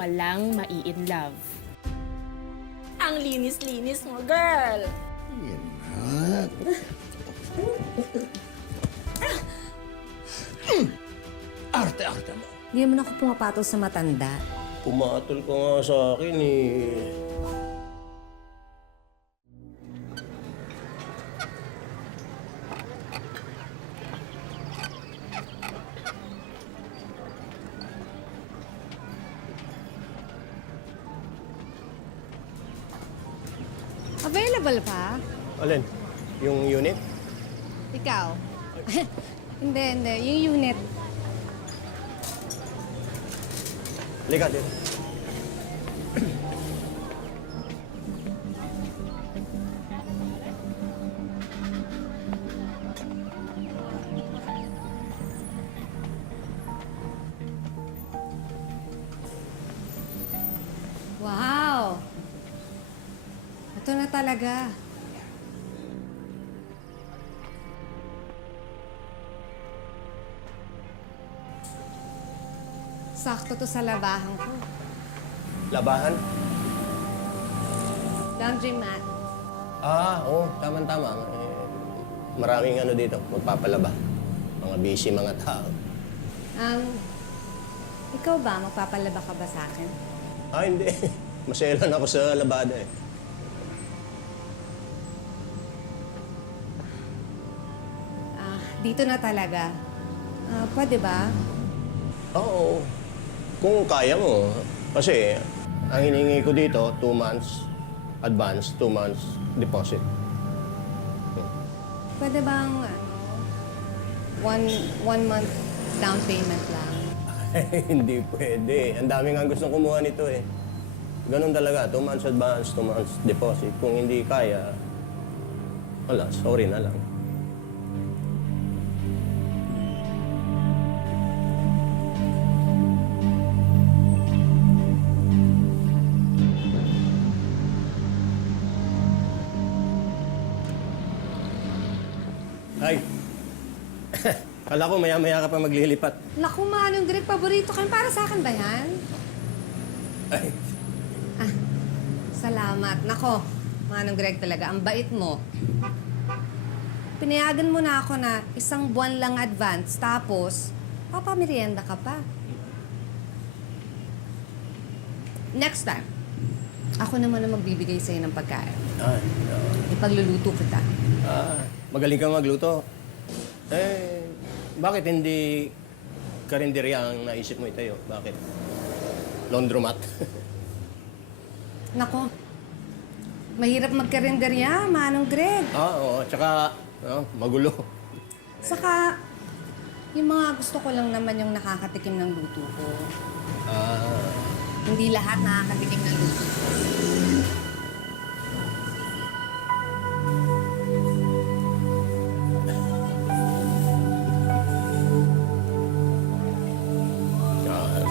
walang mai-in-love. Ang linis-linis mo, girl. Yan na. Arte-arte mo. Hindi naman ako pumapatol sa matanda. Pumatol ka nga sa akin eh. Available pa? Alin? Yung unit? Ikaw? Hindi. Yung unit. Halika dito. Wow! Ito na talaga. Sakto to sa labahan ko. Labahan? Laundry mat. Oo. Tama-tama. Maraming ano dito, magpapalaba. Mga busy mga tao. Ikaw ba? Magpapalaba ka ba sa akin? Hindi. Maselan ako sa labada eh. Dito na talaga. Pwede ba? Oo. Kung kaya mo. Kasi ang hiningi ko dito, 2 months advance, 2 months deposit. Pwede bang, one month down payment lang? Hindi pwede. Ang dami nga gustong kumuha nito eh. Ganun talaga, 2 months advance, 2 months deposit. Kung hindi kaya, wala, sorry na lang. Ay! Kala ko maya-maya ka pa maglilipat. Naku, Manong Greg, paborito ka. Para sa akin ba yan? Ay, Salamat. Nako, Manong Greg talaga, ang bait mo. Pinayagan mo na ako na 1 buwan lang advance, tapos papamerienda ka pa. Next time, ako naman ang magbibigay sa'yo ng pagkain. ay, Ipagluluto kita. magaling ka magluto. Bakit hindi karinderya ang naisip mo itayo? Bakit? Laundromat? Nako, mahirap magkarinderya, Manong Greg. Oo. Tsaka, magulo. Saka, yung mga gusto ko lang naman yung nakakatikim ng luto ko. Hindi lahat nakakatikim ng luto ko.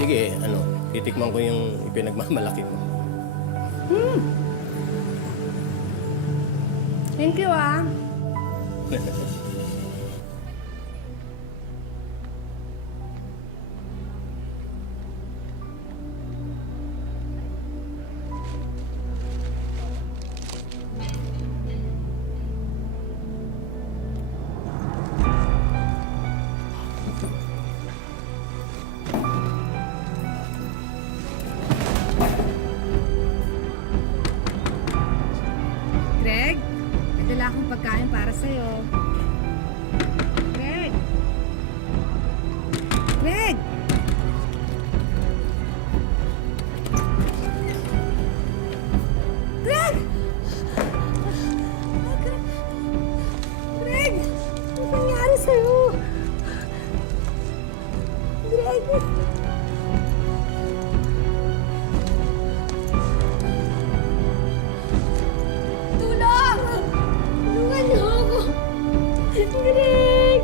Sige, titikman ko yung ipinagmamalaki mo. Thank you, ah. Greg, may dala akong pagkain para sa'yo. Greg! Greg! Greg! Greg! Ano nangyari sa'yo? Greg! Tulong! Tulungan niyo ako! Greg!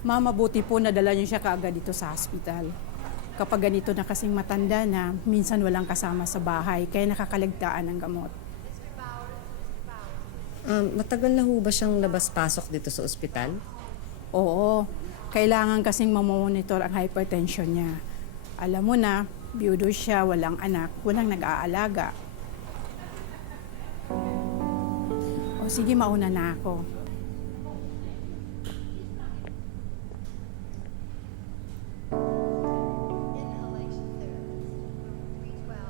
Mama, buti po nadala niyo siya kaagad dito sa hospital. Kapag ganito na kasing matanda na, minsan walang kasama sa bahay, kaya nakakaligtaan ng gamot. Matagal na ho ba siyang labas-pasok dito sa ospital? Oo, kailangan kasing mamonitor ang hypertension niya. Alam mo na, biyudo siya, walang anak, walang nag-aalaga. O sige, mauna na ako. Inhalation therapist, 312.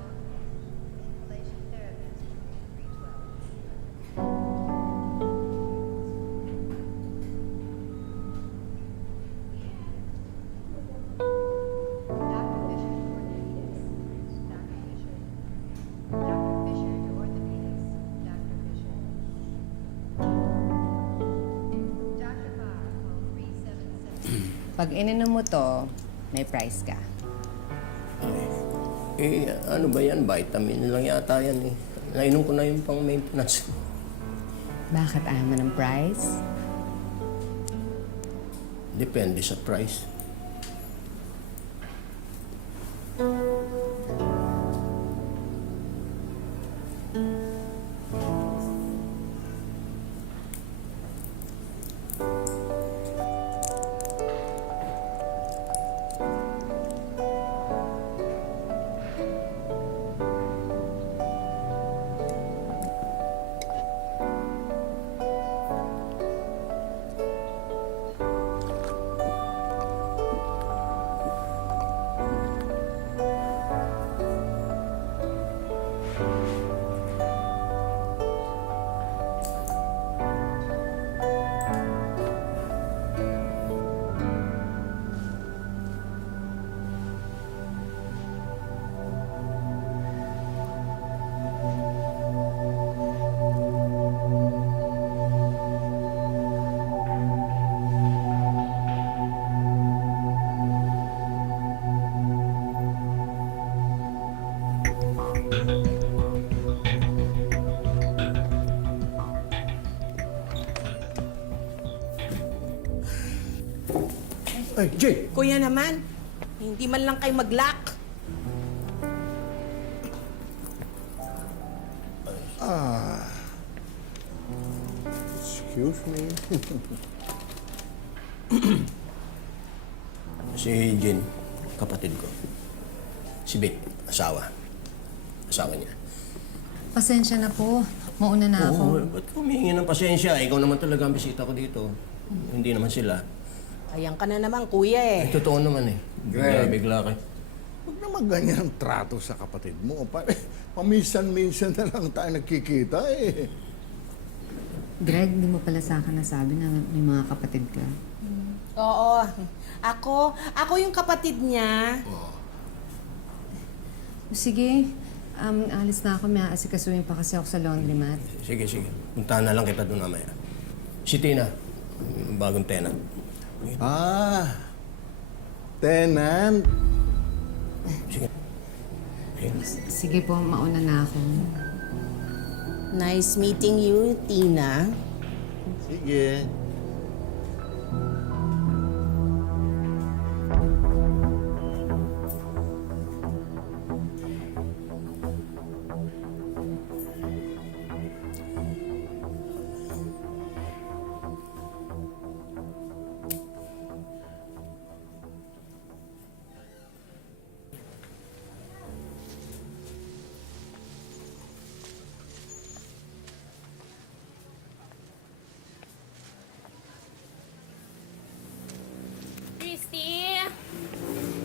Inhalation therapist, 312. Dr. Fisher to orthopedics. Dr. Fisher. Dr. Fisher to orthopedics. Dr. Fisher. Dr. Barr, call 377. Pag ininom mo to, may price ka. Ano ba yan? Vitamin lang yata yan eh. Nainom ko na yung pang maintenance. Bakit ayaw mo ng price? Depende sa price. Ay, Jay! Kuya naman, hindi man lang kayo mag-lock. Excuse me? Si Jen, kapatid ko. Si Vic, asawa. Asawa niya. Pasensya na po. Mauna na ako. Oo, ba't ka humihingi ng pasensya? Ikaw naman talaga ang bisita ko dito. Hindi naman sila. Ayan ka na naman, kuya eh. Ay, totoo naman eh. Bigla ka. Huwag naman ganyan ang trato sa kapatid mo. Paminsan-minsan na lang tayo nagkikita eh. Greg, di mo pala sa akin nasabi na may mga kapatid ka. Oo. Ako yung kapatid niya. Sige, alis na ako. May aasikasuhin pa kasi ako sa laundromat. Sige. Puntahan na lang kita doon mamaya. Si Tina, yung bagong tenant. Ah, tenant. Sige. Sige po, mauna na ako. Nice meeting you, Tina. Sige.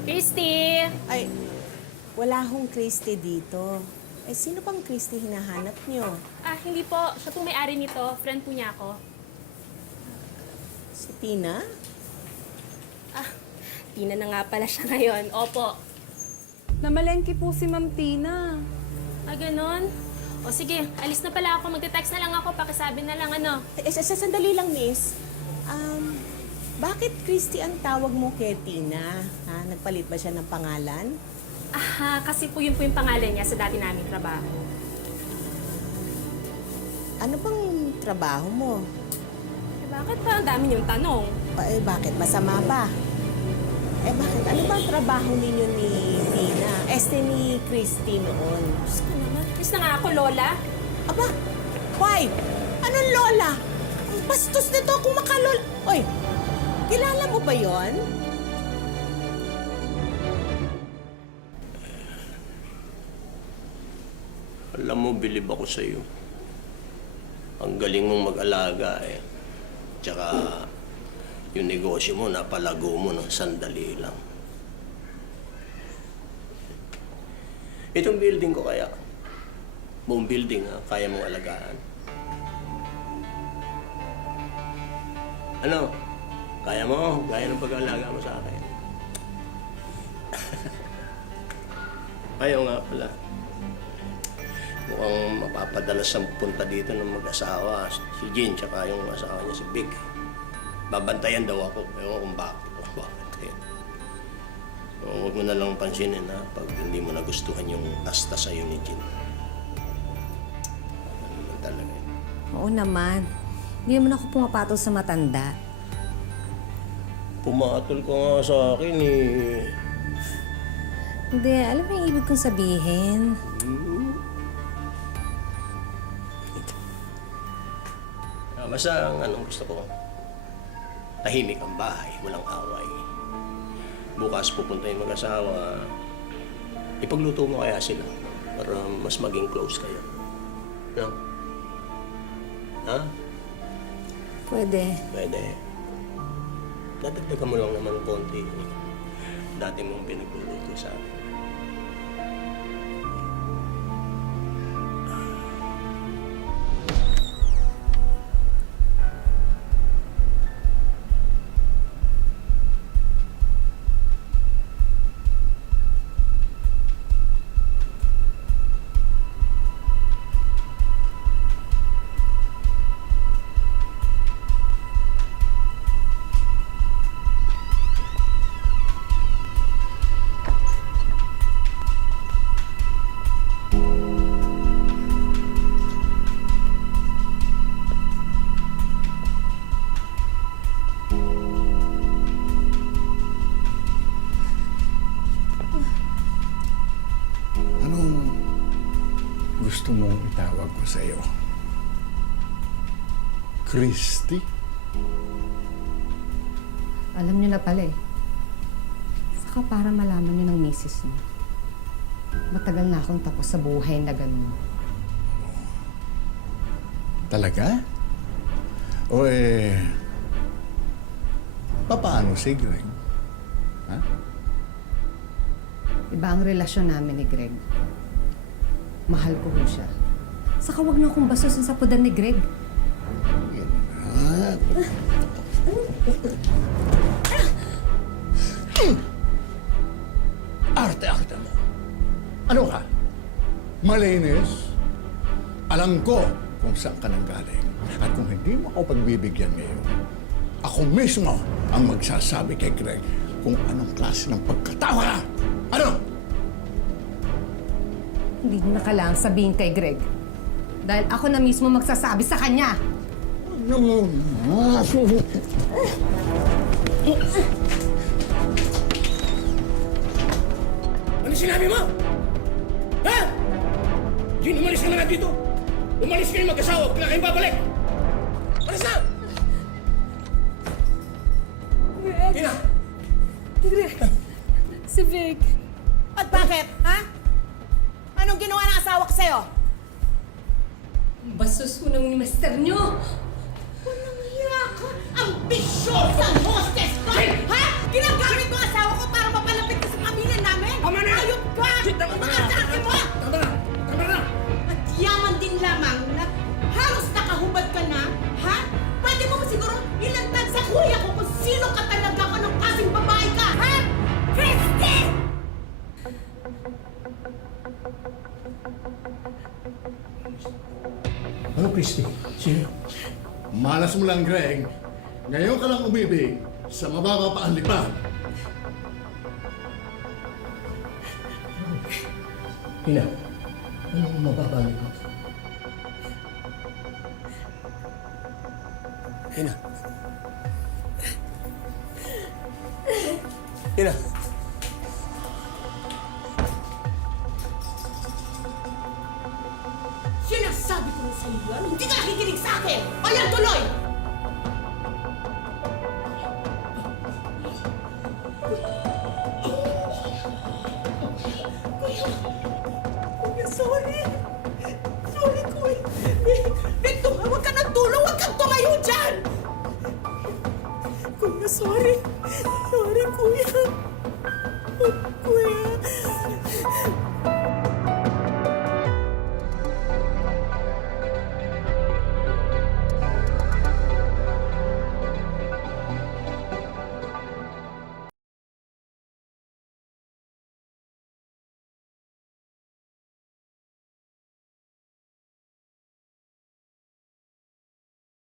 Christy! Ay, wala hong Christy dito. Eh, sino pang Christy hinahanap niyo? Hindi po. Siya po may-ari nito. Friend po niya ako. Si Tina? Tina na nga pala siya ngayon. Opo. Namalengke po si Ma'am Tina. Ganon? O sige, alis na pala ako. Magte-text na lang ako. Pakisabi na lang ano. Sandali lang, miss. Bakit Christy ang tawag mo kay Tina? Ha? Nagpalit ba siya ng pangalan? Kasi po yun po yung pangalan niya sa dati naming trabaho. Ano bang trabaho mo? Bakit pa? Ang dami niyong tanong. Bakit? Masama ba? Eh bakit? Ano ba ang trabaho ninyo ni Tina? Ni Christy noon? Diyos ko naman. Miss na nga ako, Lola. Aba, why? Anong lola? Ang bastos nito kung makalol... Oy, kilala mo ba yon? Alam mo, bilib ako sa iyo. Ang galing mong mag-alaga eh. Tsaka yung negosyo mo, napalago mo ng sandali lang. Itong building ko kaya, buong building ha, kaya mong alagaan. Ano? Kaya mo? Kaya ng pag-alaga mo sa akin. Ayaw nga pala. Mukhang mapapadalas ang punta dito ng mag-asawa. Si Jean, tsaka yung asawa niya, si Vic. Babantayan daw ako. Ewan kung bakit. Babantayan. Huwag mo na lang pansinin ha, pag hindi mo nagustuhan yung asta sa'yo ni Jean. Ano naman talaga yun. Oo naman. Hindi naman ako pumapatol sa matanda. Pumatol ka nga sa akin eh. Hindi, alam mo yung ibig kong sabihin. Basta ang anong gusto ko, tahimik ang bahay, walang away. Bukas pupunta yung mag-asawa, ipagluto mo kaya sila para mas maging close kayo. No? Ha? Pwede. Pwede. Dadagdagan mo lang naman konti. Dati mong pinagluluto sa akin. Anong gusto mong itawag ko sa iyo? Christy? Alam niyo na pala eh. Saka para malaman niyo ng misis niyo. Matagal na akong tapos sa buhay na ganun. Talaga? O paano si Greg? Ha? Iba ang relasyon namin ni Greg. Mahal ko ho siya. Saka wag na akong basusin sa pudan ni Greg. Arte-arte mo. Ano ka? Malinis? Alam ko kung saan ka nanggaling. At kung hindi mo ako pagbibigyan ngayon, ako mismo ang magsasabi kay Greg kung anong klase ng pagkatao ka. Ano? Hindi niyo na kailangang sabihin kay Greg. Dahil ako na mismo magsasabi sa kanya. Ano mo? Ano sinabi mo? Ha? Jean, umalis ka na dito. Umalis kayo mag-asawa, kailan kayong babalik. Alis na! Tina! Si Vic. At bakit, ha? Anong ginawa ng asawa ko sa'yo? Bastos ko ng mister niyo! Walang hiya ka! Ambisyosang hostess ka! Ha? Ginagamit mo ang asawa ko para mapalapit ka sa pamilya namin? Tama na! Ayop ka! Ang mga asakin mo! Tama na! Tama na! At yaman din lamang na halos nakahubad ka na, ha? Pwede mo ba siguro ilantad sa kuya ko kung sino ka talaga kung anong kasing babae ka, ha? Christy! Ano, Christy? Sino? Malas mo lang, Greg. Ngayon ka lang umibig sa mababa pa ang lipad. Tina, anong mababalik mo? Tina. Yan na. Sinasabi ko na sa'yo yan, hindi ka nakikinig sa akin! O yan, tuloy! Kuya, sorry! Sorry, Kuya! Vic, tumawag ka ng tulong! Huwag kang tumayo dyan! Kuya, sorry! Sorry, Kuya!